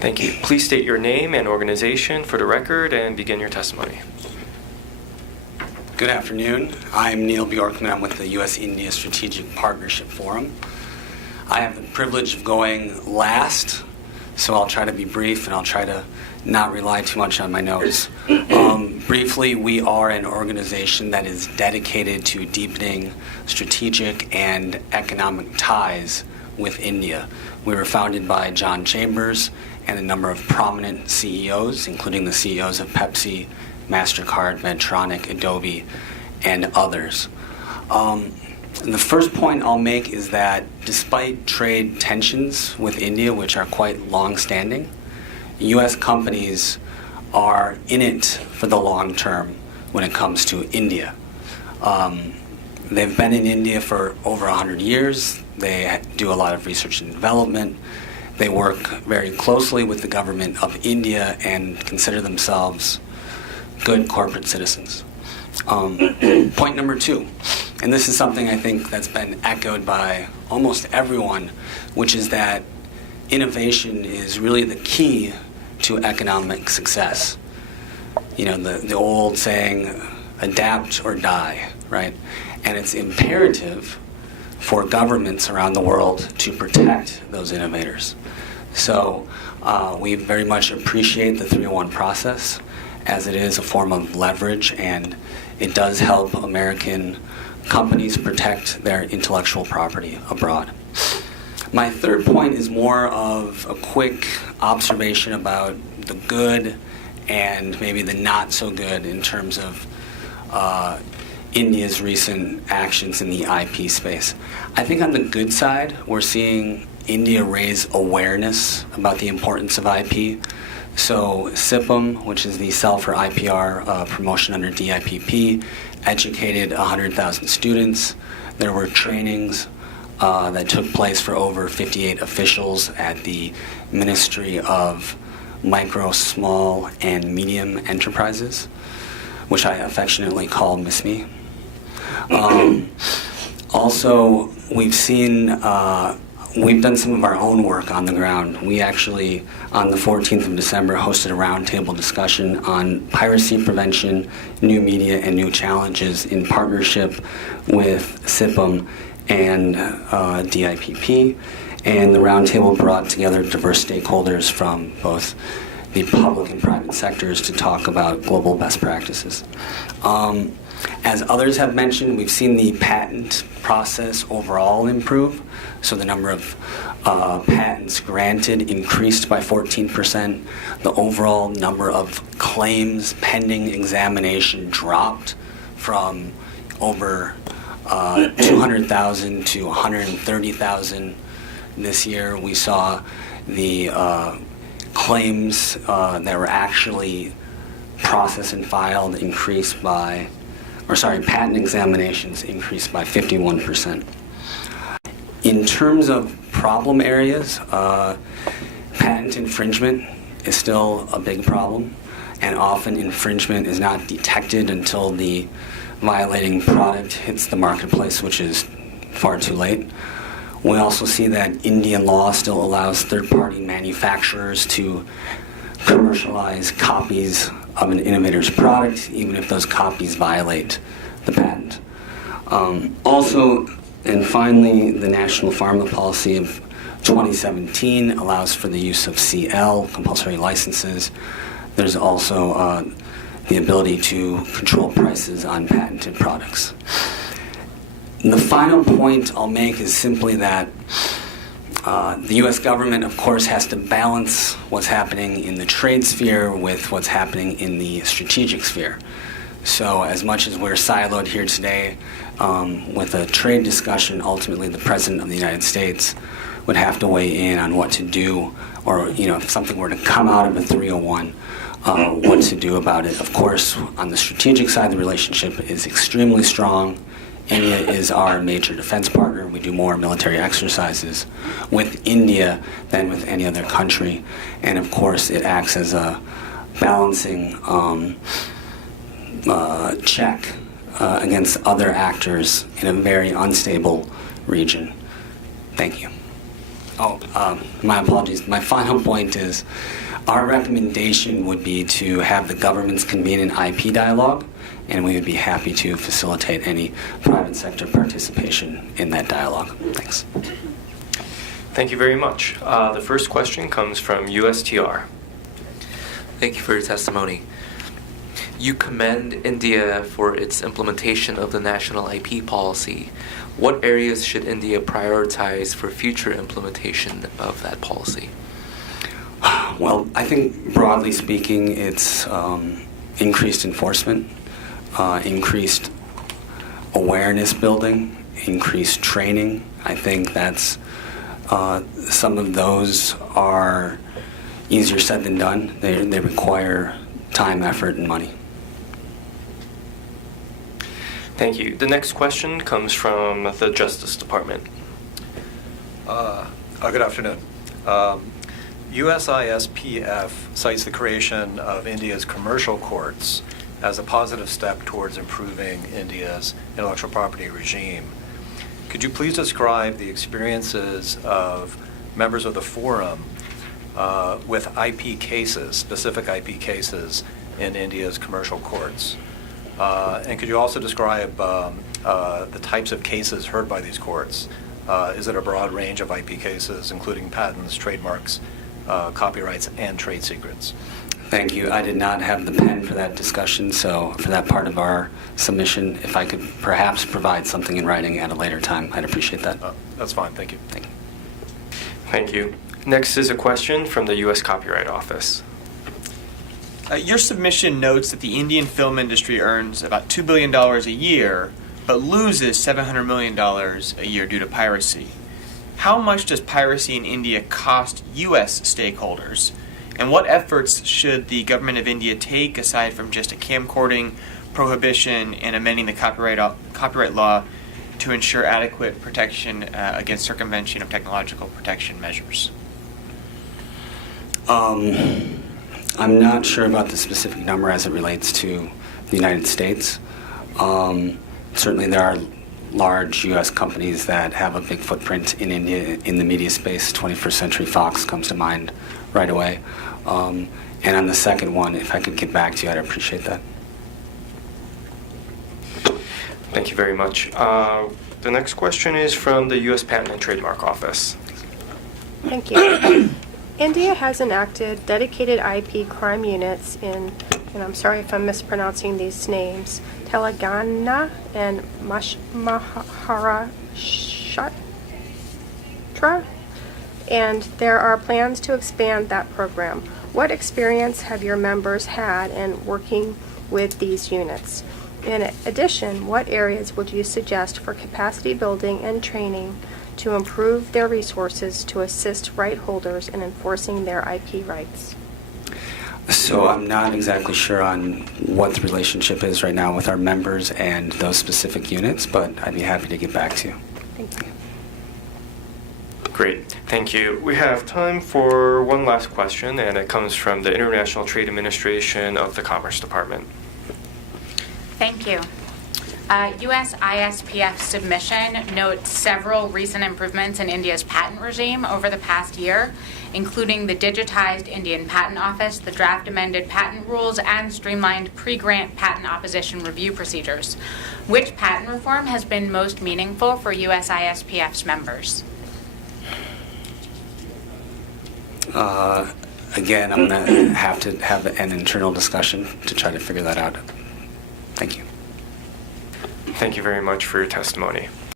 Thank you. Please state your name and organization for the record and begin your testimony. Good afternoon. I'm Neil Bjorkman. I'm with the U.S.-India Strategic Partnership Forum. I have the privilege of going last, so I'll try to be brief and I'll try to not rely too much on my notes. Briefly, we are an organization that is dedicated to deepening strategic and economic ties with India. We were founded by John Chambers and a number of prominent CEOs, including the CEOs of Pepsi, MasterCard, Medtronic, Adobe, and others. And the first point I'll make is that despite trade tensions with India, which are quite long-standing, U.S. companies are in it for the long term when it comes to India. They've been in India for over 100 years. They do a lot of research and development. They work very closely with the government of India and consider themselves good corporate citizens. Point number two, and this is something I think that's been echoed by almost everyone, which is that innovation is really the key to economic success. You know, the old saying, adapt or die, right? And it's imperative for governments around the world to protect those innovators. So we very much appreciate the 301 process, as it is a form of leverage, and it does help American companies protect their intellectual property abroad. My third point is more of a quick observation about the good and maybe the not so good in terms of India's recent actions in the IP space. I think on the good side, we're seeing India raise awareness about the importance of IP. So SIPM, which is the Cell for IPR promotion under DIPP, educated 100,000 students. There were trainings that took place for over 58 officials at the Ministry of Micro, Small, and Medium Enterprises, which I affectionately call MISME. Also, we've done some of our own work on the ground. We actually, on the 14th of December, hosted a roundtable discussion on piracy prevention, new media, and new challenges in partnership with SIPM and DIPP. And the roundtable brought together diverse stakeholders from both the public and private sectors to talk about global best practices. As others have mentioned, we've seen the patent process overall improve. So the number of patents granted increased by 14%. The overall number of claims pending examination dropped from over 200,000 to 130,000 this year. We saw the claims that were actually processed and filed patent examinations increased by 51%. In terms of problem areas, patent infringement is still a big problem, and often infringement is not detected until the violating product hits the marketplace, which is far too late. We also see that Indian law still allows third-party manufacturers to commercialize copies of an innovator's product, even if those copies violate the patent. Also, and finally, the National Pharma Policy of 2017 allows for the use of CL, compulsory licenses. There's also the ability to control prices on patented products. And the final point I'll make is simply that the U.S. government, of course, has to balance what's happening in the trade sphere with what's happening in the strategic sphere. So as much as we're siloed here today with a trade discussion, ultimately the President of the United States would have to weigh in on what to do, or if something were to come out of a 301, what to do about it. Of course, on the strategic side, the relationship is extremely strong. India is our major defense partner. We do more military exercises with India than with any other country. And of course, it acts as a balancing check against other actors in a very unstable region. Thank you. My apologies. My final point is our recommendation would be to have the governments convene an IP dialogue, and we would be happy to facilitate any private sector participation in that dialogue. Thanks. Thank you very much. The first question comes from USTR. Thank you for your testimony. You commend India for its implementation of the national IP policy. What areas should India prioritize for future implementation of that policy? Well, I think broadly speaking, it's increased enforcement, increased awareness building, increased training. I think that's some of those are easier said than done. They require time, effort, and money. Thank you. The next question comes from the Justice Department. Good afternoon. USISPF cites the creation of India's commercial courts as a positive step towards improving India's intellectual property regime. Could you please describe the experiences of members of the forum with IP cases, specific IP cases in India's commercial courts? And could you also describe the types of cases heard by these courts? Is it a broad range of IP cases, including patents, trademarks, copyrights, and trade secrets? Thank you. I did not have the pen for that discussion, so for that part of our submission, if I could perhaps provide something in writing at a later time, I'd appreciate that. That's fine. Thank you. Thank you. Thank you. Next is a question from the U.S. Copyright Office. Your submission notes that the Indian film industry earns about $2 billion a year, but loses $700 million a year due to piracy. How much does piracy in India cost U.S. stakeholders? And what efforts should the government of India take, aside from just a camcording prohibition and amending the copyright law, to ensure adequate protection against circumvention of technological protection measures? I'm not sure about the specific number as it relates to the United States. Certainly there are large U.S. companies that have a big footprint in India in the media space. 21st Century Fox comes to mind right away. And on the second one, if I could get back to you, I'd appreciate that. Thank you very much. The next question is from the U.S. Patent and Trademark Office. Thank you. India has enacted dedicated IP crime units in, and I'm sorry if I'm mispronouncing these names, Telangana and Maharashtra, and there are plans to expand that program. What experience have your members had in working with these units? In addition, what areas would you suggest for capacity building and training to improve their resources to assist right holders in enforcing their IP rights? So I'm not exactly sure on what the relationship is right now with our members and those specific units, but I'd be happy to get back to you. Thank you. Great, thank you. We have time for one last question, and it comes from the International Trade Administration of the Commerce Department. Thank you. U.S. ISPF submission notes several recent improvements in India's patent regime over the past year, including the digitized Indian Patent Office, the draft amended patent rules, and streamlined pre-grant patent opposition review procedures. Which patent reform has been most meaningful for U.S. ISPF's members? Again, I'm going to have an internal discussion to try to figure that out. Thank you. Thank you very much for your testimony.